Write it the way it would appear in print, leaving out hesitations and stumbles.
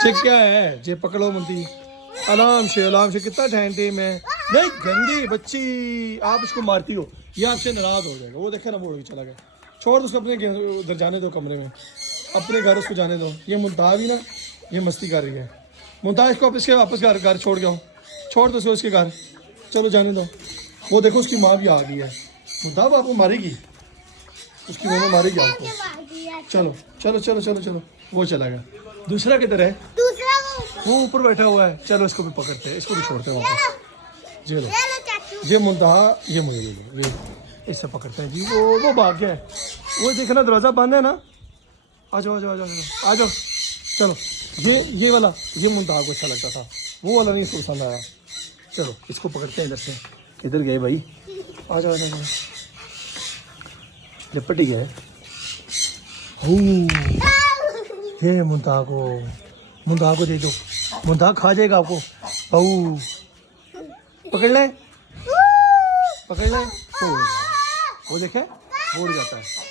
ये क्या है? ये पकड़ो मुंती। आराम से कितना टाइम टेम है। नहीं गंदी बच्ची, आप इसको मारती हो, ये आपसे नाराज हो जाएगा। वो देखे ना, वो चला गया। छोड़ दो उसको, अपने उधर जाने दो, कमरे में अपने घर उसको जाने दो। ये मुमताज भी ना, ये मस्ती कर रही है। मुमताज को इसके वापस घर छोड़ गया, छोड़ दो उसको इसके घर, चलो जाने दो। वो देखो उसकी माँ भी आ गई है। मुमताज आपको मारेगी, उसकी मम्मा मारेगी आपको। चलो चलो चलो चलो चलो, वो चला गया। दूसरा किधर है? वो ऊपर बैठा हुआ है। चलो इसको भी पकड़ते हैं, इसको भी छोड़ते हैं वापस। जी लो, ये मुंतहा, ये मुझे ले लो, ये इससे पकड़ते हैं जी। वो भाग गया है। वो देखना दरवाज़ा बंद है ना। आ जाओ आ जाओ आ जाओ आ जाओ। चलो ये वाला, ये मुंतहा को अच्छा लगता था, वो वाला नहीं इसको पसंद आया। चलो इसको पकड़ते हैं इधर से। किधर गए भाई? आ जाओ आ जाओ। लिपट ही गए। ये मुंतहा को दे दो, मुंतहा खा जाएगा आपको। पकड़ ले, पकड़ ले। वो देखे, उड़ जाता है।